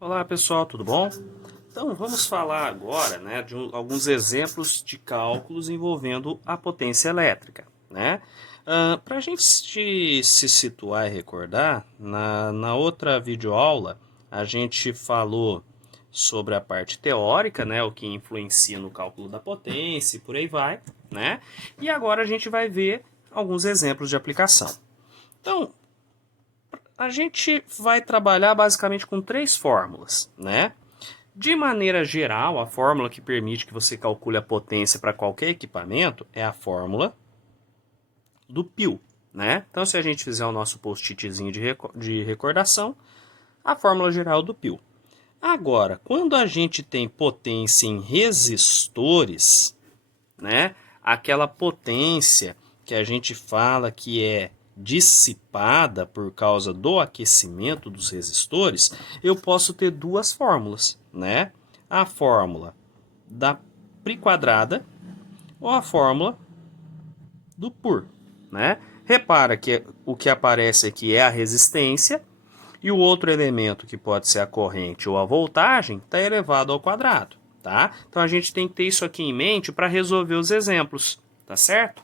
Olá pessoal, tudo bom? Então vamos falar agora, de alguns exemplos de cálculos envolvendo a potência elétrica, né? Para a gente se situar e recordar, na outra videoaula a gente falou sobre a parte teórica, né? O que influencia no cálculo da potência e por aí vai, né? E agora a gente vai ver alguns exemplos de aplicação. Então, a gente vai trabalhar basicamente com três fórmulas, né? De maneira geral, a fórmula que permite que você calcule a potência para qualquer equipamento é a fórmula do pio, né? Então, se a gente fizer o nosso post-itzinho de recordação, a fórmula geral do pio. Agora, quando a gente tem potência em resistores, né? Aquela potência que a gente fala que é dissipada por causa do aquecimento dos resistores, eu posso ter duas fórmulas, né? A fórmula da π quadrada ou a fórmula do por, né? Repara que o que aparece aqui é a resistência e o outro elemento, que pode ser a corrente ou a voltagem, está elevado ao quadrado, tá? Então a gente tem que ter isso aqui em mente para resolver os exemplos, tá certo?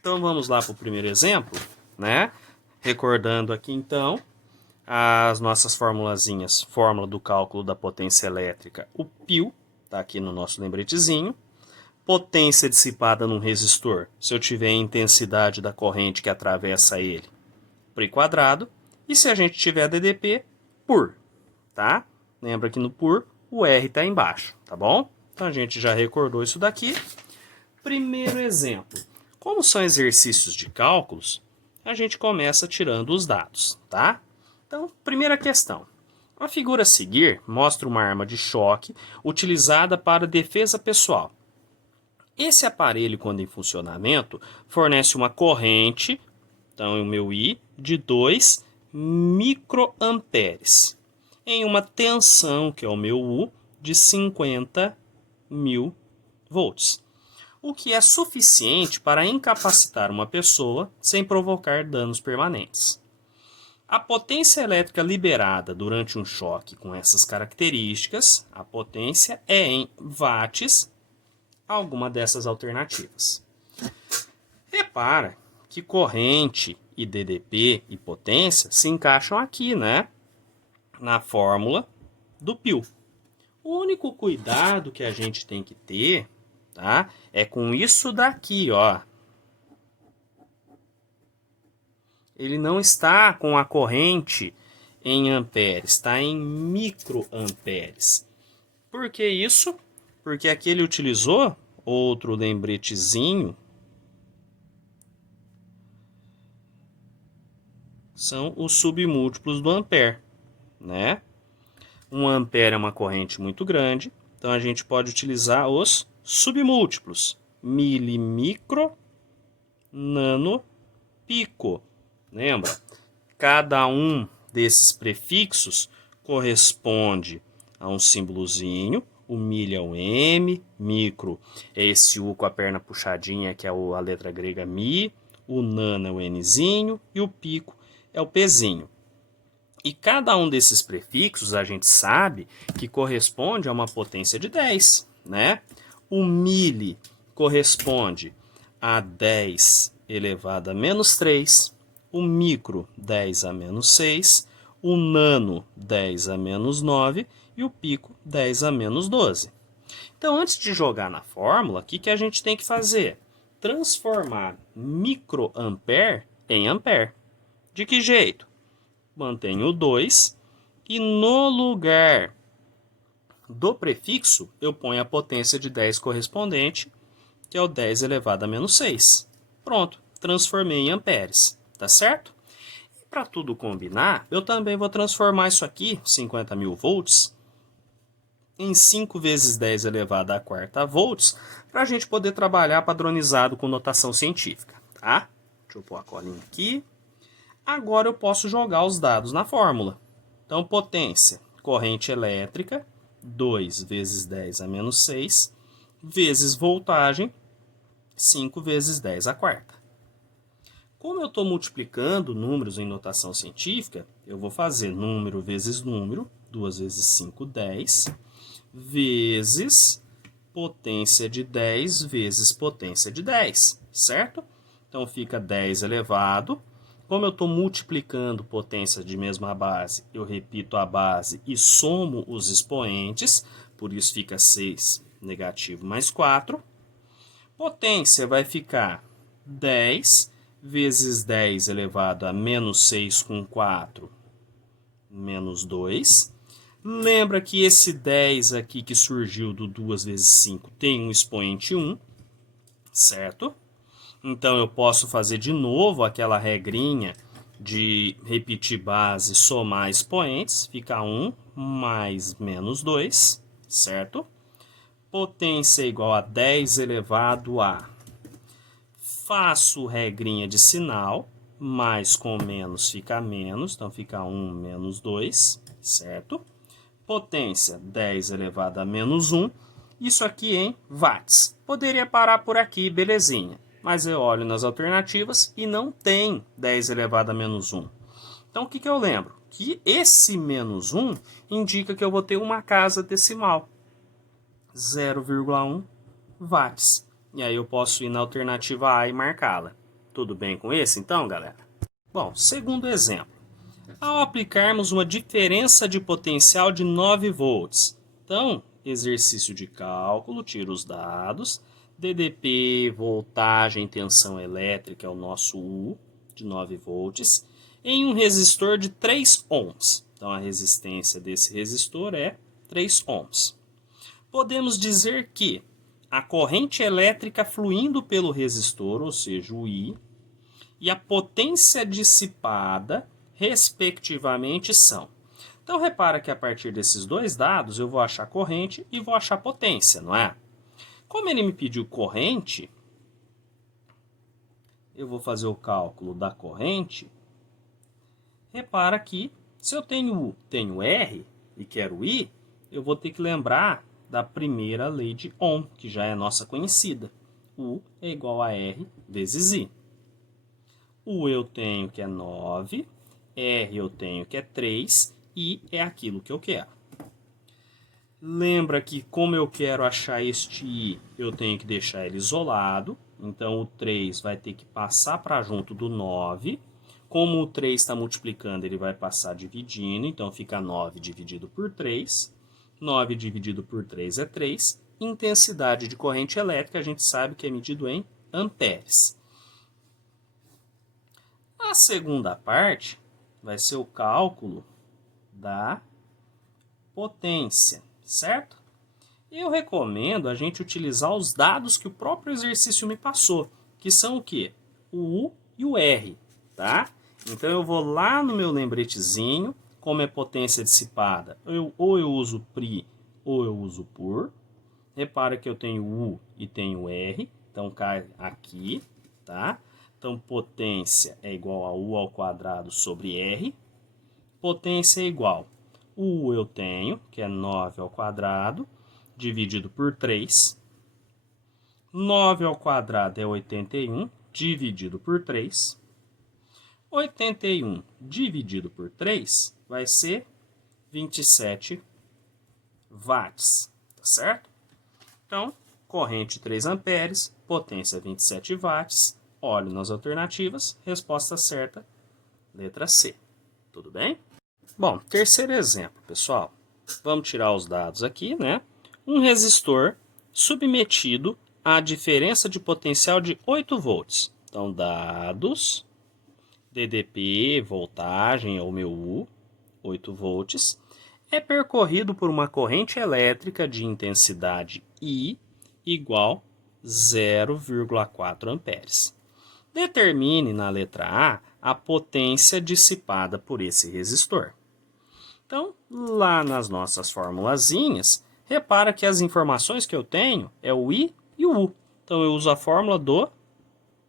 Então vamos lá para o primeiro exemplo, né? Recordando aqui então as nossas formulazinhas, fórmula do cálculo da potência elétrica, o π, tá aqui no nosso lembretezinho. Potência dissipada num resistor, se eu tiver a intensidade da corrente que atravessa ele, π quadrado. E se a gente tiver DDP, por, tá? Lembra que no por, o R está embaixo, tá bom? Então a gente já recordou isso daqui. Primeiro exemplo. Como são exercícios de cálculos, a gente começa tirando os dados, tá? Então, primeira questão. A figura a seguir mostra uma arma de choque utilizada para defesa pessoal. Esse aparelho, quando em funcionamento, fornece uma corrente, então o meu I, de 2 microamperes, em uma tensão, que é o meu U, de 50.000 volts, o que é suficiente para incapacitar uma pessoa sem provocar danos permanentes. A potência elétrica liberada durante um choque com essas características, a potência é em watts, alguma dessas alternativas. Repara que corrente e DDP e potência se encaixam aqui, né? Na fórmula do π. O único cuidado que a gente tem que ter, tá? É com isso daqui, ó. Ele não está com a corrente em amperes, está em microamperes. Por que isso? Porque aqui ele utilizou outro lembretezinho. São os submúltiplos do ampere, né? 1 ampere é uma corrente muito grande, então a gente pode utilizar os submúltiplos. Milimicro, nano, pico. Lembra? Cada um desses prefixos corresponde a um símbolozinho. O milho é o M, micro é esse U com a perna puxadinha, que é a letra grega Mi. O nano é o Nzinho e o pico é o Pzinho. E cada um desses prefixos a gente sabe que corresponde a uma potência de 10, né? O mili corresponde a 10 elevado a menos 3, o micro 10 a menos 6, o nano 10 a menos 9 e o pico 10 a menos 12. Então, antes de jogar na fórmula, o que a gente tem que fazer? Transformar microampere em ampere. De que jeito? Mantenho o 2 e no lugar do prefixo eu ponho a potência de 10 correspondente, que é o 10 elevado a menos 6. Pronto, transformei em amperes, tá certo? E para tudo combinar, eu também vou transformar isso aqui, 50.000 volts, em 5 vezes 10 elevado à quarta volts, para a gente poder trabalhar padronizado com notação científica, tá? Deixa eu pôr a colinha aqui. Agora eu posso jogar os dados na fórmula. Então, potência, corrente elétrica, 2 vezes 10 a menos 6, vezes voltagem, 5 vezes 10 a quarta. Como eu estou multiplicando números em notação científica, eu vou fazer número vezes número, 2 vezes 5, 10, vezes potência de 10 vezes potência de 10, certo? Então, fica 10 elevado. Como eu estou multiplicando potências de mesma base, eu repito a base e somo os expoentes, por isso fica 6 negativo mais 4. Potência vai ficar 10 vezes 10 elevado a menos 6 com 4, menos 2. Lembra que esse 10 aqui que surgiu do 2 vezes 5 tem um expoente 1, certo? Então, eu posso fazer de novo aquela regrinha de repetir base, somar expoentes. Fica 1 mais menos 2, certo? Potência é igual a 10 elevado a... Faço regrinha de sinal, mais com menos fica menos, então fica 1 menos 2, certo? Potência 10 elevado a menos 1, isso aqui em watts. Poderia parar por aqui, belezinha, mas eu olho nas alternativas e não tem 10 elevado a menos 1. Então o que eu lembro? Que esse menos 1 indica que eu vou ter uma casa decimal, 0,1 watts. E aí eu posso ir na alternativa A e marcá-la. Tudo bem com esse então, galera? Bom, segundo exemplo. Ao aplicarmos uma diferença de potencial de 9 volts. Então, exercício de cálculo, tiro os dados. DDP, voltagem, tensão elétrica é o nosso U, de 9 volts. Em um resistor de 3 ohms. Então, a resistência desse resistor é 3 ohms. Podemos dizer que a corrente elétrica fluindo pelo resistor, ou seja, o I, e a potência dissipada, respectivamente, são. Então, repara que a partir desses dois dados, eu vou achar corrente e vou achar potência, não é? Como ele me pediu corrente, eu vou fazer o cálculo da corrente. Repara que, se eu tenho U, tenho R e quero I, eu vou ter que lembrar da primeira lei de Ohm, que já é nossa conhecida. U é igual a R vezes I. U eu tenho que é 9, R eu tenho que é 3, I é aquilo que eu quero. Lembra que como eu quero achar este I, eu tenho que deixar ele isolado. Então o 3 vai ter que passar para junto do 9. Como o 3 está multiplicando, ele vai passar dividindo. Então fica 9 dividido por 3. 9 dividido por 3 é 3. Intensidade de corrente elétrica, a gente sabe que é medido em amperes. A segunda parte vai ser o cálculo da potência, certo? Eu recomendo a gente utilizar os dados que o próprio exercício me passou, que são o quê? O U e o R, tá? Então eu vou lá no meu lembretezinho, como é potência dissipada, ou eu uso PRI ou eu uso por. Repara que eu tenho U e tenho R, então cai aqui, tá? Então potência é igual a U ao quadrado sobre R. Potência é igual. U eu tenho, que é 9 ao quadrado, dividido por 3. 9 ao quadrado é 81, dividido por 3. 81 dividido por 3 vai ser 27 watts, tá certo? Então, corrente 3 amperes, potência 27 watts, olho nas alternativas, resposta certa, letra C. Tudo bem? Bom, terceiro exemplo, pessoal. Vamos tirar os dados aqui, né? Um resistor submetido à diferença de potencial de 8 volts. Então, dados... DDP, voltagem, ou meu U, 8 volts, é percorrido por uma corrente elétrica de intensidade I igual 0,4 amperes. Determine na letra A potência dissipada por esse resistor. Então, lá nas nossas formulazinhas, repara que as informações que eu tenho é o I e o U. Então, eu uso a fórmula do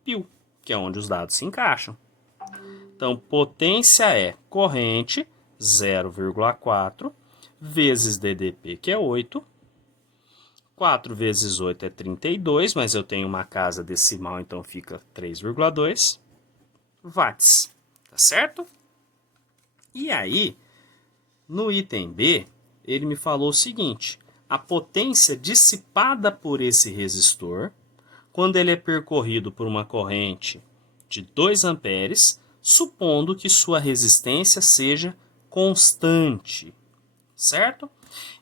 π, que é onde os dados se encaixam. Então, potência é corrente, 0,4, vezes DDP, que é 8. 4 vezes 8 é 32, mas eu tenho uma casa decimal, então fica 3,2 watts. Tá certo? E aí, No item B, ele me falou o seguinte: a potência dissipada por esse resistor, quando ele é percorrido por uma corrente de 2 amperes, supondo que sua resistência seja constante, certo?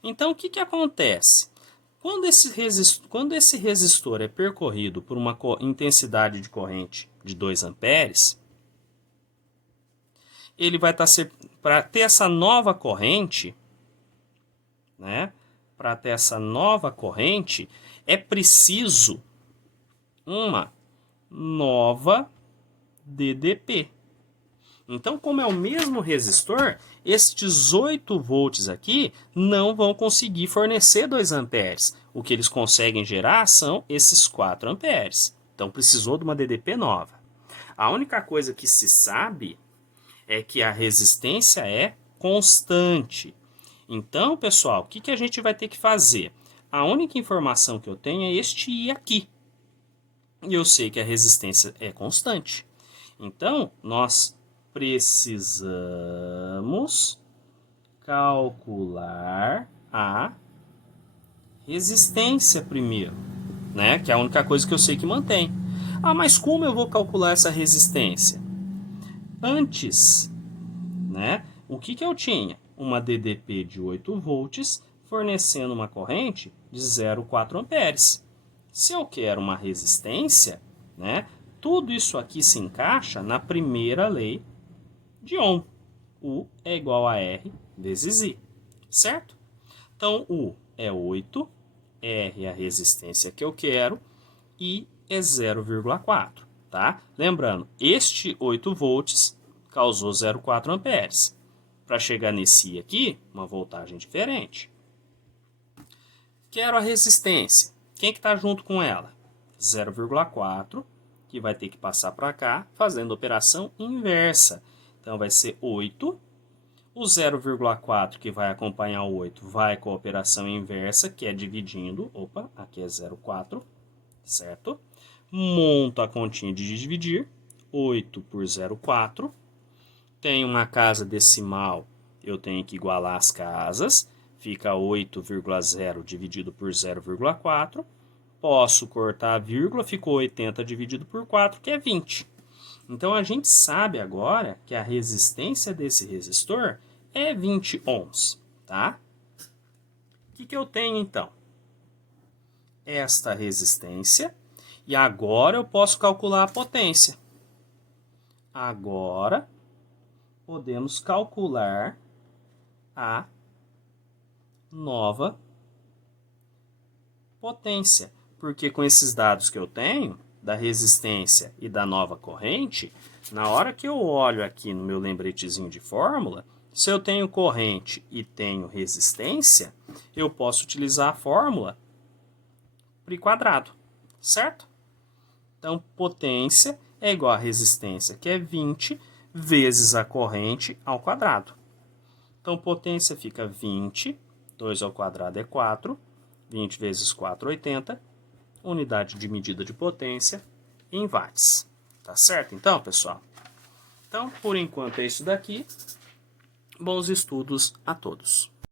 Então, o que acontece? Quando esse resistor é percorrido por uma intensidade de corrente de 2 amperes, ele vai estar para ter essa nova corrente, né? Para ter essa nova corrente, é preciso uma nova DDP. Então, como é o mesmo resistor, estes 8 volts aqui não vão conseguir fornecer 2 amperes. O que eles conseguem gerar são esses 4 amperes. Então, precisou de uma DDP nova. A única coisa que se sabe é que a resistência é constante. Então, pessoal, o que a gente vai ter que fazer? A única informação que eu tenho é este I aqui. E eu sei que a resistência é constante. Então, nós precisamos calcular a resistência primeiro, né? Que é a única coisa que eu sei que mantém. Ah, mas como eu vou calcular essa resistência? Antes, né? O que eu tinha? Uma DDP de 8 volts fornecendo uma corrente de 0,4 amperes. Se eu quero uma resistência, né? Tudo isso aqui se encaixa na primeira lei de Ohm. U é igual a R vezes I, certo? Então, U é 8, R é a resistência que eu quero, I é 0,4, tá? Lembrando, este 8 volts causou 0,4 amperes. Para chegar nesse I aqui, uma voltagem diferente. Quero a resistência. Quem que está junto com ela? 0,4, que vai ter que passar para cá, fazendo operação inversa. Então, vai ser 8. O 0,4 que vai acompanhar o 8 vai com a operação inversa, que é dividindo. Opa, aqui é 0,4, certo? Monto a continha de dividir. 8 por 0,4. Tem uma casa decimal, eu tenho que igualar as casas. Fica 8,0 dividido por 0,4. Posso cortar a vírgula, ficou 80 dividido por 4, que é 20. Então, a gente sabe agora que a resistência desse resistor é 20 ohms, tá? O que eu tenho, então? Esta resistência. E agora eu posso calcular a potência. Agora, podemos calcular a nova potência. Porque com esses dados que eu tenho, da resistência e da nova corrente, na hora que eu olho aqui no meu lembretezinho de fórmula, se eu tenho corrente e tenho resistência, eu posso utilizar a fórmula π quadrado, certo? Então, potência é igual a resistência, que é 20, vezes a corrente ao quadrado. Então, potência fica 20, 2 ao quadrado é 4, 20 vezes 4, 80, unidade de medida de potência em watts. Tá certo, então, pessoal? Então, por enquanto é isso daqui. Bons estudos a todos.